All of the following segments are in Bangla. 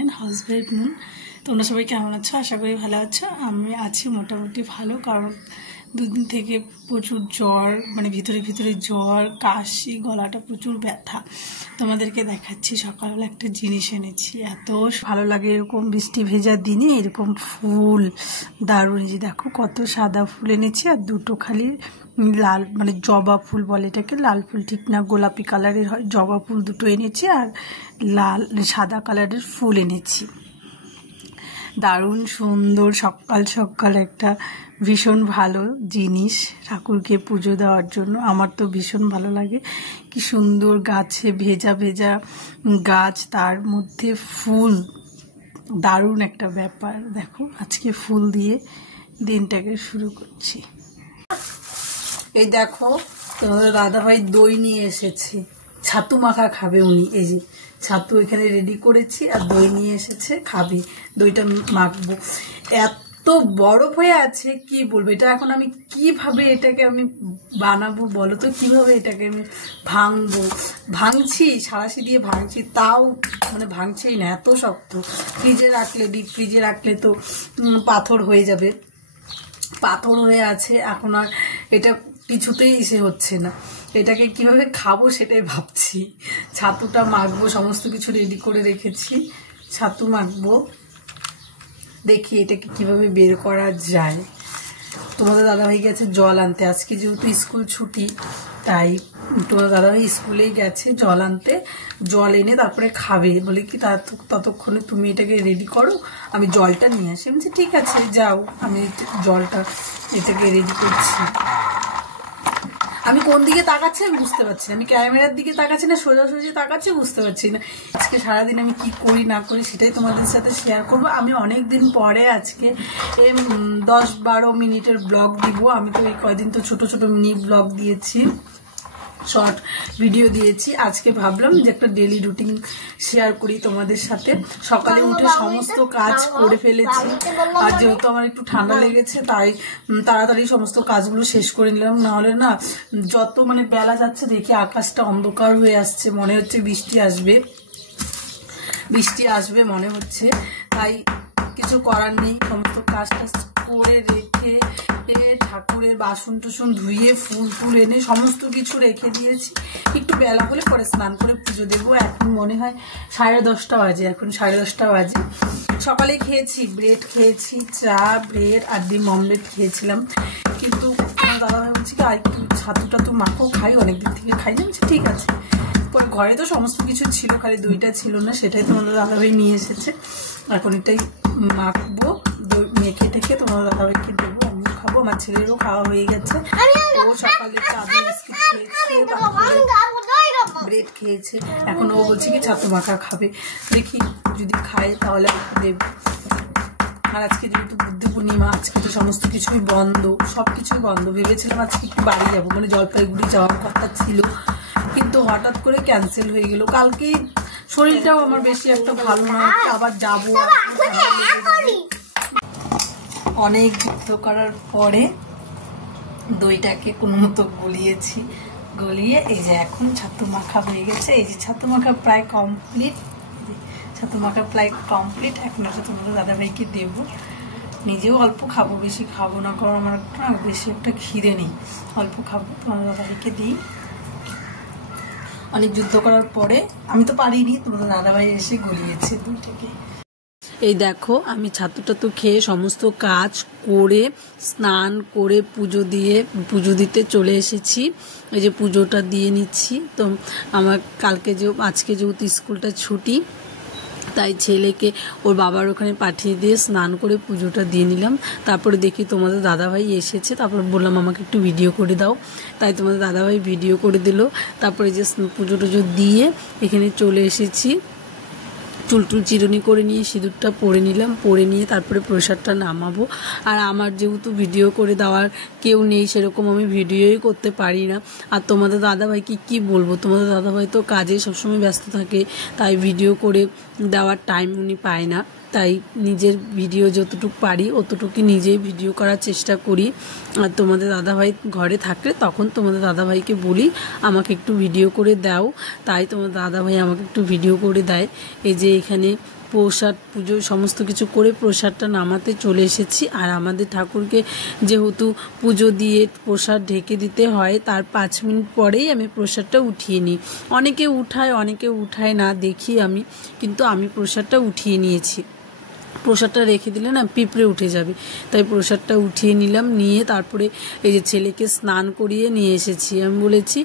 Channel housewife moon. তোমরা সবাই কেমন আছো? আশা করি ভালো আছো। আমি আছি মোটামুটি ভালো, কারণ দুদিন থেকে প্রচুর জ্বর, মানে ভিতরে ভিতরে জ্বর, কাশি, গলাটা প্রচুর ব্যথা। তোমাদেরকে দেখাচ্ছি, সকালবেলা একটা জিনিস এনেছি, এত ভালো লাগে এরকম বৃষ্টি ভেজা দিনে এরকম ফুল, দারুণ। যে দেখো কত সাদা ফুল এনেছি, আর দুটো খালি লাল, মানে জবা ফুল বলে এটাকে, লাল ফুল ঠিক না, গোলাপি কালারের হয়, জবা ফুল দুটো এনেছি, আর লাল সাদা কালারের ফুল এনেছি। দারুণ সুন্দর, সকাল সকাল একটা ভীষণ ভালো জিনিস ঠাকুরকে পুজো দেওয়ার জন্য। আমার তো ভীষণ ভালো লাগে, কি সুন্দর গাছে ভেজা ভেজা গাছ, তার মধ্যে ফুল, দারুণ একটা ব্যাপার। দেখো আজকে ফুল দিয়ে দিনটাকে শুরু করছি। এই দেখো তোমাদের দাদাভাই দই নিয়ে এসেছে, ছাতু মাখা খাবে উনি। এই যে ছাতু এখানে রেডি করেছি, আর দই নিয়ে এসেছে, খাবে, দইটা মাখবো। এত বরফ হয়ে আছে কি বলবো, এটা এখন আমি কিভাবে এটাকে আমি বানাবো বলো তো, কিভাবে এটাকে আমি ভাঙবো। ভাঙছি, সাঁড়াশি দিয়ে ভাঙছি, তাও মানে ভাঙছেই না, এত শক্ত। ফ্রিজে রাখলে, ডিপ ফ্রিজে রাখলে তো পাথর হয়ে যাবে, পাথর হয়ে আছে। এখন আর এটা কিছুতেই ইসে হচ্ছে না, এটাকে কিভাবে খাবো সেটাই ভাবছি। ছাতুটা মাখবো, সমস্ত কিছু রেডি করে রেখেছি, ছাতু মাখবো। দেখি এটাকে কিভাবে বের করা যায়। তোমাদের দাদাভাই গেছে জল আনতে, আজকে যেহেতু স্কুল ছুটি, তাই তোমাদের দাদাভাই স্কুলে গেছে জল আনতে। জল এনে তারপরে খাবে, বলে কি ততক্ষণে তুমি এটাকে রেডি করো, আমি জলটা নিয়ে আসি। আমি বলছি ঠিক আছে যাও, আমি জলটা এটাকে রেডি করছি। আমি কোন দিকে তাকাচ্ছি আমি বুঝতে পারছি না, আমি ক্যামেরার দিকে তাকাচ্ছি না সোজাসুজি তাকাচ্ছি বুঝতে পারছি না। আজকে সারাদিন আমি কি করি না করি সেটাই তোমাদের সাথে শেয়ার করবো। আমি অনেক দিন পরে আজকে 10-12 মিনিটের ব্লগ দিব। আমি তো এই কয়দিন তো ছোট ছোট মিনি ব্লগ দিয়েছি, শর্ট ভিডিও দিয়েছি। আজকে ভাবলাম যে একটা ডেলি রুটিন শেয়ার করি তোমাদের সাথে। সকালে উঠে সমস্ত কাজ করে ফেলেছি, আর যেহেতু আমার একটু ঠান্ডা লেগেছে তাই তাড়াতাড়ি সমস্ত কাজগুলো শেষ করে নিলাম। নাহলে না, যত মানে বেলা যাচ্ছে দেখি আকাশটা অন্ধকার হয়ে আসছে, মনে হচ্ছে বৃষ্টি আসবে, বৃষ্টি আসবে মনে হচ্ছে। তাই কিছু করার নেই, সমস্ত কাজ টাজ করে রেখে ঠাকুরের বাসন টুসন ধুয়ে ফুল টুল এনে সমস্ত কিছু রেখে দিয়েছি। একটু বেলা হলে পরে স্নান করে পুজো দেবো। এখন মনে হয় 10:30 বাজে, এখন 10:30 বাজে। সকালে খেয়েছি ব্রেড খেয়েছি, চা, ব্রেড আর ডিম অমলেট খেয়েছিলাম। কিন্তু আমার দাদাভাই বলছি কি আর একটু ছাতুটা তো মাখো, খাই, অনেকদিন থেকে খাই না। ঠিক আছে। পরে ঘরে তো সমস্ত কিছু ছিল, খালি দইটা ছিল না, সেটাই তোমাদের দাদাভাই নিয়ে এসেছে। এখন এটাই মাখবো, দই মেখে টেখে তোমাদের দাদাভাইকে দেবো, আমি খাবো। আমার ছেলেরও খাওয়া হয়ে গেছে, ও সকালে চা বিস্কিট খেয়েছে, ব্রেড খেয়েছে। এখন ও বলছে কি ছাতু মাখা খাবে, দেখি যদি খায় তাহলে দেবো। আর আজকে যেহেতু বুদ্ধ পূর্ণিমা, আজকে তো সমস্ত কিছুই বন্ধ, সবকিছুই বন্ধ। ভেবেছিলাম আজকে একটু বাড়ি যাবো, মানে জলপাইগুড়ি যাওয়ার কথা ছিল, কিন্তু হঠাৎ করে ক্যান্সেল হয়ে গেল। কালকে শরীরটাও আমার বেশি একটা ভালো না, আবার যাবো। অনেক যুদ্ধ করার পরে দইটাকে কোনো মতো গলিয়েছি, গলিয়ে এই যে এখন ছাতু মাখা হয়ে গেছে। এই যে ছাতু মাখা প্রায় কমপ্লিট, ছাতু মাখা প্রায় কমপ্লিট। এখন একটা তোমাদের দাদাভাইকে দেবো, নিজেও অল্প খাবো, বেশি খাবো না, কারণ আমার একটা বেশি একটা খিদে নেই, অল্প খাবো। তোমাদের দাদাভাইকে দিই। অনেক যুদ্ধ করার পরে, আমি তো পারিনি, তোমাদের দাদাভাই এসে গলিয়েছে দুইটাকে। এই দেখো আমি ছাতু টাতু খেয়ে সমস্ত কাজ করে স্নান করে পুজো দিতে চলে এসেছি। এই যে পুজোটা দিয়ে নিচ্ছি। তো আমার আজকে যেহেতু স্কুলটা ছুটি, তাই ছেলেকে ওর বাবার ওখানে পাঠিয়ে দিয়ে স্নান করে পুজোটা দিয়ে নিলাম। তারপরে দেখি তোমাদের দাদাভাই এসেছে, তারপর বললাম আমাকে একটু ভিডিও করে দাও, তাই তোমাদের দাদাভাই ভিডিও করে দিল। তারপরে যে পুজো টুজো দিয়ে এখানে চলে এসেছি, চুলটুল চিরুনি করে নিয়ে সিঁদুরটা পরে নিলাম, পরে নিয়ে তারপরে প্রসাদটা নামাবো। আর আমার যেহেতু ভিডিও করে দেওয়ার কেউ নেই, সেরকম আমি ভিডিওই করতে পারি না। আর তোমাদের দাদাভাইকে কি বলবো, তোমাদের দাদাভাই তো কাজে সবসময় ব্যস্ত থাকে, তাই ভিডিও করে দেওয়ার টাইম উনি পায় না। তাই নিজের ভিডিও যতটুকু পারি অতটুকু নিজেই ভিডিও করার চেষ্টা করি। আর তোমাদের দাদাভাই ঘরে থাকলে তখন তোমাদের দাদাভাইকে বলি আমাকে একটু ভিডিও করে দাও, তাই তোমাদের দাদাভাই আমাকে একটু ভিডিও করে দেয়। এই যে এখানে প্রসাদ পুজো সমস্ত কিছু করে প্রসাদটা নামাতে চলে এসেছি। আর আমাদের ঠাকুরকে যেহেতু পুজো দিয়ে প্রসাদ ঢেকে দিতে হয়, তার 5 মিনিট পরেই আমি প্রসাদটা উঠিয়ে নিই। অনেকে উঠায় না দেখি আমি, কিন্তু আমি প্রসাদটা উঠিয়ে নিয়েছি। প্রসাদটা রেখে দিলে না পিঁপড়ে উঠে যাবে, তাই প্রসাদটা উঠিয়ে নিলাম। নিয়ে তারপরে এই যে ছেলেকে স্নান করিয়ে নিয়ে এসেছি। আমি বলেছি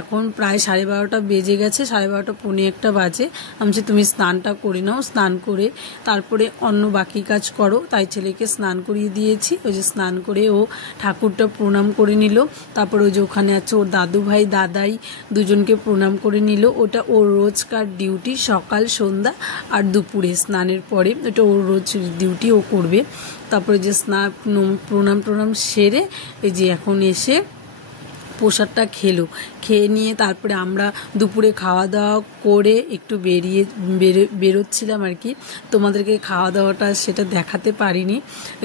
এখন প্রায় 12:30 বেজে গেছে, 12:30 পৌনে 1 বাজে। আমি বলছি তুমি স্নানটা করে নাও, স্নান করে তারপরে অন্য বাকি কাজ করো। তাই ছেলেকে স্নান করিয়ে দিয়েছি। ওই যে স্নান করে ও ঠাকুরটা প্রণাম করে নিল। তারপরে ওই যে ওখানে আছে ওর দাদু ভাই দাদাই, দুজনকে প্রণাম করে নিল। ওটা ওর রোজকার ডিউটি, সকাল সন্ধ্যা আর দুপুরে স্নানের পরে ওটা ওর রোজ ডিউটি ও করবে। তারপরে যে স্নান প্রণাম সেরে এই যে এখন এসে প্রসাদটা খেয়ে নিয়ে তারপরে আমরা দুপুরে খাওয়া দাওয়া করে একটু বেরোচ্ছিলাম আর কি। তোমাদেরকে খাওয়া দাওয়াটা সেটা দেখাতে পারিনি।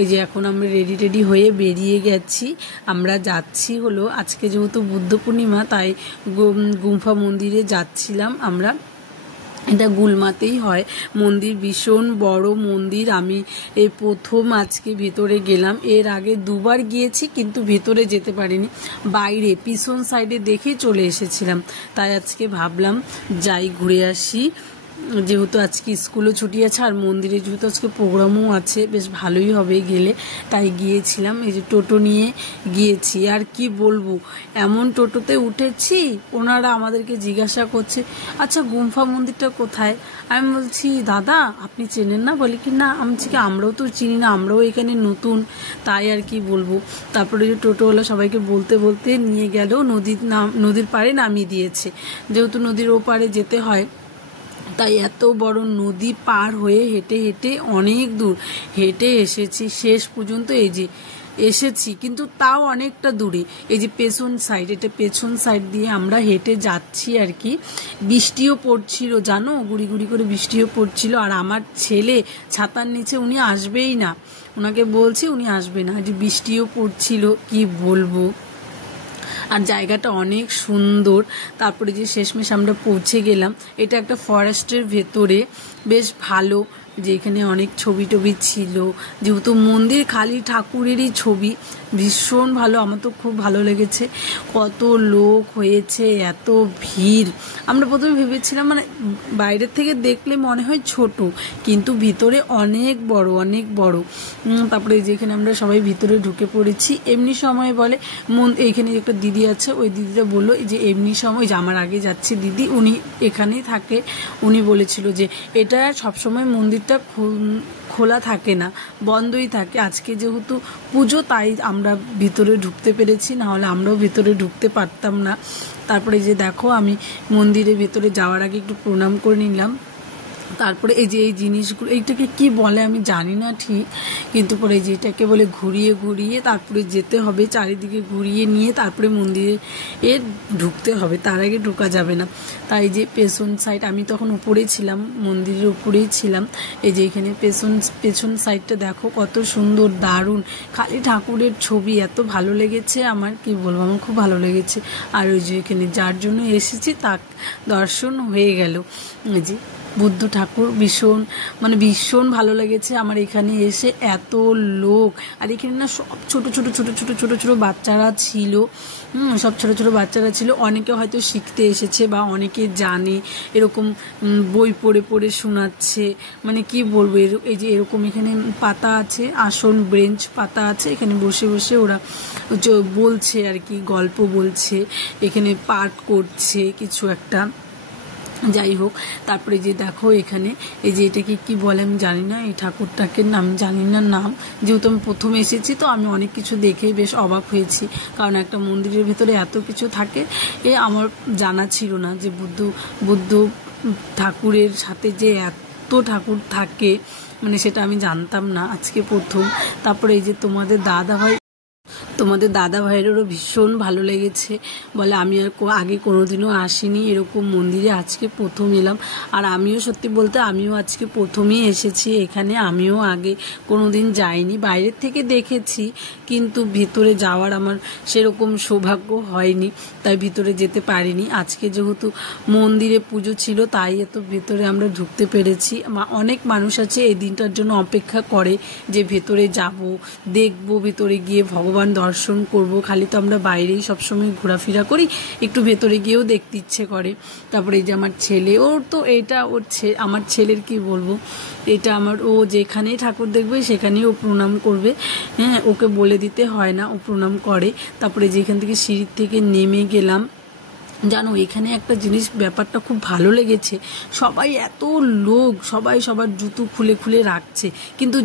এই যে এখন আমরা রেডি হয়ে বেরিয়ে গেছি। আমরা যাচ্ছি হলো আজকে যেহেতু বুদ্ধ পূর্ণিমা, তাই গুম্ফা মন্দিরে যাচ্ছিলাম আমরা। এটা গুলমাতেই হয় মন্দির, ভীষণ বড় মন্দির। আমি এই প্রথম আজকে ভেতরে গেলাম। এর আগে 2 বার গিয়েছি, কিন্তু ভেতরে যেতে পারিনি, বাইরে পিছন সাইডে দেখে চলে এসেছিলাম। তাই আজকে ভাবলাম যাই ঘুরে আসি, যেহেতু আজকে স্কুলও ছুটি আছে আর মন্দিরে যেহেতু আজকে প্রোগ্রামও আছে, বেশ ভালোই হবে গেলে। তাই গিয়েছিলাম। এই যে টোটো নিয়ে গিয়েছি। আর কি বলবো, এমন টোটোতে উঠেছি, ওনারা আমাদেরকে জিজ্ঞাসা করছে আচ্ছা গুম্ফা মন্দিরটা কোথায়। আমি বলছি দাদা আপনি চেনেন না? বলে কি না। আমি বলছি কি আমরাও তো চিনি না, আমরাও এখানে নতুন। তাই আর কি বলবো। তারপরে যে টোটোওয়ালা সবাইকে বলতে নিয়ে গেল, নদীর পাড়ে নামিয়ে দিয়েছে। যেহেতু নদীর ওপারে যেতে হয়, তাই এত বড় নদী পার হয়ে হেঁটে অনেক দূর হেঁটে এসেছি। শেষ পর্যন্ত এই যে এসেছি, কিন্তু তাও অনেকটা দূরে। এই যে পেছন সাইড, এটা পেছন সাইড দিয়ে আমরা হেঁটে যাচ্ছি আর কি। বৃষ্টিও পড়ছিল জানো, গুড়ি করে বৃষ্টিও পড়ছিল। আর আমার ছেলে ছাতার নিচে, উনি আসবেই না, ওনাকে বলছি উনি আসবে না। যে বৃষ্টিও পড়ছিল, কি বলবো। আর জায়গাটা অনেক সুন্দর। তারপরে যে শেষমেশ আমরা পৌঁছে গেলাম। এটা একটা ফরেস্টের ভেতরে, বেশ ভালো। যে এখানে অনেক ছবি টবি ছিল, যেহেতু মন্দির খালি ঠাকুরেরই ছবি, ভীষণ ভালো। আমার তো খুব ভালো লেগেছে। কত লোক হয়েছে, এত ভিড়। আমরা প্রথমে ভেবেছিলাম মানে বাইরের থেকে দেখলে মনে হয় ছোট, কিন্তু ভিতরে অনেক বড়। তারপরে যেখানে আমরা সবাই ভিতরে ঢুকে পড়েছি। এমনি সময় বলে এইখানে একটা দিদি আছে, ওই দিদিটা বললো যে এমনি সময়, যে আমার আগে যাচ্ছে দিদি, উনি এখানেই থাকে। উনি বলেছিল যে এটা সবসময় মন্দিরটা খোলা থাকে না, বন্ধই থাকে। আজকে যেহেতু পুজো, তাই আমরা ভিতরে ঢুকতে পেরেছি, না হলে আমরাও ভিতরে ঢুকতে পারতাম না। তারপরে যে দেখো আমি মন্দিরের ভেতরে যাওয়ার আগে একটু প্রণাম করে নিলাম। তারপরে এই যে এই জিনিসগুলো, এইটাকে কি বলে আমি জানি না ঠিক, কিন্তু পরে এই যে এটাকে বলে ঘুরিয়ে তারপরে যেতে হবে, চারিদিকে ঘুরিয়ে নিয়ে তারপরে মন্দিরে ঢুকতে হবে, তার আগে ঢোকা যাবে না। তাই যে পেছন সাইড, আমি তখন উপরেই ছিলাম, মন্দিরের উপরেই ছিলাম। এই যে এখানে পেছন সাইডটা দেখো কত সুন্দর, দারুণ, খালি ঠাকুরের ছবি। এত ভালো লেগেছে আমার, কি বলবো, আমার খুব ভালো লেগেছে। আর ওই যে এখানে যার জন্য এসেছি তার দর্শন হয়ে গেল। এই যে বুদ্ধ ঠাকুর, ভীষণ ভালো লেগেছে আমার এখানে এসে। এত লোক, আর এখানে না সব ছোট বাচ্চারা ছিল। সব ছোট বাচ্চারা ছিল। অনেকে হয়তো শিখতে এসেছে বা অনেকে জানে, এরকম বই পড়ে শোনাচ্ছে। মানে কি বলবো, এই যে এরকম এখানে পাতা আছে, আসন বেঞ্চ পাতা আছে, এখানে বসে ওরা বলছে আর কি, গল্প বলছে, এখানে পাঠ করছে কিছু একটা, যাই হোক। তারপরে যে দেখো এখানে এই যে এটাকে কি বলে আমি জানি না, এই ঠাকুরটাকে নাম জানি না নাম। যেহেতু আমি প্রথম এসেছি, তো আমি অনেক কিছু দেখে বেশ অবাক হয়েছি, কারণ একটা মন্দিরের ভেতরে এত কিছু থাকে আমার জানা ছিল না, যে বুদ্ধ ঠাকুরের সাথে যে এত ঠাকুর থাকে, মানে সেটা আমি জানতাম না, আজকে প্রথম। তারপরে এই যে তোমাদের দাদা ভাই তোমাদের দাদা ভাইয়েরও ভীষণ ভালো লেগেছে, বলে আমি আর আগে কোনোদিনও আসিনি এরকম মন্দিরে, আজকে প্রথম এলাম। আর আমিও সত্যি বলতে আমিও আজকে প্রথমই এসেছি এখানে, আমিও আগে কোনোদিন যাইনি, বাইরের থেকে দেখেছি কিন্তু ভিতরে যাওয়ার আমার সেরকম সৌভাগ্য হয়নি, তাই ভিতরে যেতে পারিনি। আজকে যেহেতু মন্দিরে পুজো ছিল তাই এত ভেতরে আমরা ঢুকতে পেরেছি। অনেক মানুষ আছে এই দিনটার জন্য অপেক্ষা করে যে ভেতরে যাব, দেখবো, ভেতরে গিয়ে ভগবান দর্শন করব। খালি তো আমরা বাইরেই সবসময় ঘোরাফেরা করি, একটু ভেতরে গিয়েও দেখতে ইচ্ছে করে। তারপরে এই যে আমার ছেলে, ওর তো এটা আমার ছেলের কি বলবো, এটা আমার, ও যেখানেই ঠাকুর দেখবে সেখানেই ও প্রণাম করবে, হ্যাঁ, ওকে বলে দিতে হয় না, ও প্রণাম করে। তারপরে যেখান থেকে সিঁড়ির থেকে নেমে গেলাম, জানো এখানে একটা জিনিস ব্যাপারটা খুব ভালো লেগেছে, সবাই এত লোক, সবাই সবার জুতো খুলে খুলে রাখছে, কিন্তু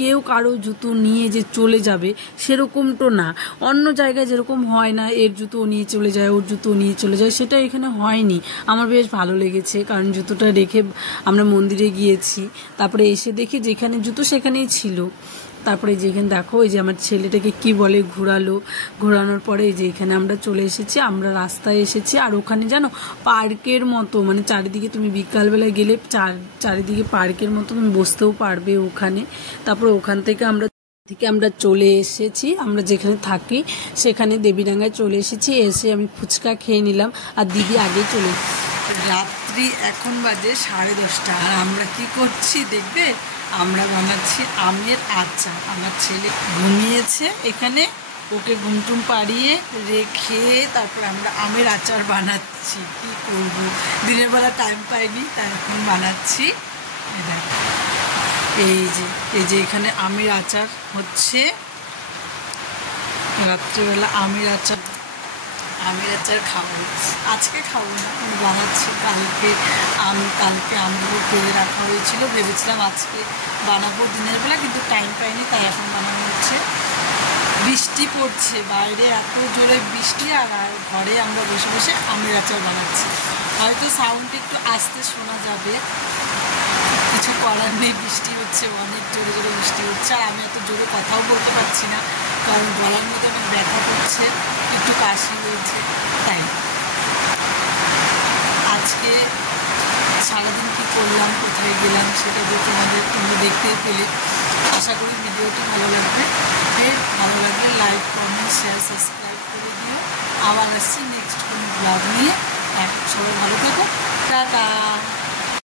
কেউ কারো জুতো নিয়ে যে চলে যাবে সেরকম তো না। অন্য জায়গায় যেরকম হয় না, এর জুতো নিয়ে চলে যায়, ওর জুতো নিয়ে চলে যায়, সেটা এখানে হয়নি। আমার বেশ ভালো লেগেছে, কারণ জুতোটা রেখে আমরা মন্দিরে গিয়েছি, তারপরে এসে দেখি যেখানে জুতো সেখানেই ছিল। তারপরে যেখানে দেখো এই যে আমার ছেলেটাকে কি বলে ঘোরানোর পরে এই যে এখানে আমরা চলে এসেছি, আমরা রাস্তায় এসেছি। আর ওখানে জানো পার্কের মতো, মানে চারিদিকে তুমি বিকালবেলায় গেলে চারিদিকে পার্কের মতো তুমি বসতেও পারবে ওখানে। তারপরে ওখান থেকে আমরা চলে এসেছি, আমরা যেখানে থাকি সেখানে দেবীডাঙ্গায় চলে এসেছি। এসে আমি ফুচকা খেয়ে নিলাম আর দিদি আগেই চলে রাত্রি এখন বাজে 10:30। আর আমরা কি করছি দেখবে, আমরা বানাচ্ছি আমের আচার। আমার ছেলে ঘুমিয়েছে এখানে, ওকে ঘুমটুম পাড়িয়ে রেখে তারপর আমরা আমের আচার বানাচ্ছি। কি করব, দিনের বেলা টাইম পাইনি তাই এখন বানাচ্ছি। এই যে এখানে আমের আচার হচ্ছে, রাত্রিবেলা আমের আচার খাবো। আজকে খাবো না, আমি বানাচ্ছি। কালকে আমগুলো পেরে রাখা হয়েছিল, ভেবেছিলাম আজকে বানাবো দিনের বেলা, কিন্তু টাইম পাইনি তাই এখন বানানো হচ্ছে। বৃষ্টি পড়ছে বাইরে, এত জোরে বৃষ্টি, আর ঘরে আমরা বসে বসে আমের আচার বানাচ্ছি। হয়তো সাউন্ড একটু আস্তে শোনা যাবে, কিছু করার নেই, বৃষ্টি হচ্ছে, অনেক জোরে জোরে বৃষ্টি হচ্ছে। আর আমি এত জোরে কথাও বলতে পারছি না, কারণ গলার মধ্যে অনেক ব্যথা করছে, একটু কাশি হয়েছে। তাই আজকে সারাদিন কী করলাম, কোথায় গেলাম সেটা তো তোমরা দেখতেই পেলে। আশা করি ভিডিওটি ভালো লাগবে। ভালো লাগলে লাইক, কমেন্ট, শেয়ার, সাবস্ক্রাইব করে দিও। আবার আসছি নেক্সট কোনো ব্লগ নিয়ে। সবাই ভালো থাকো, টাটা।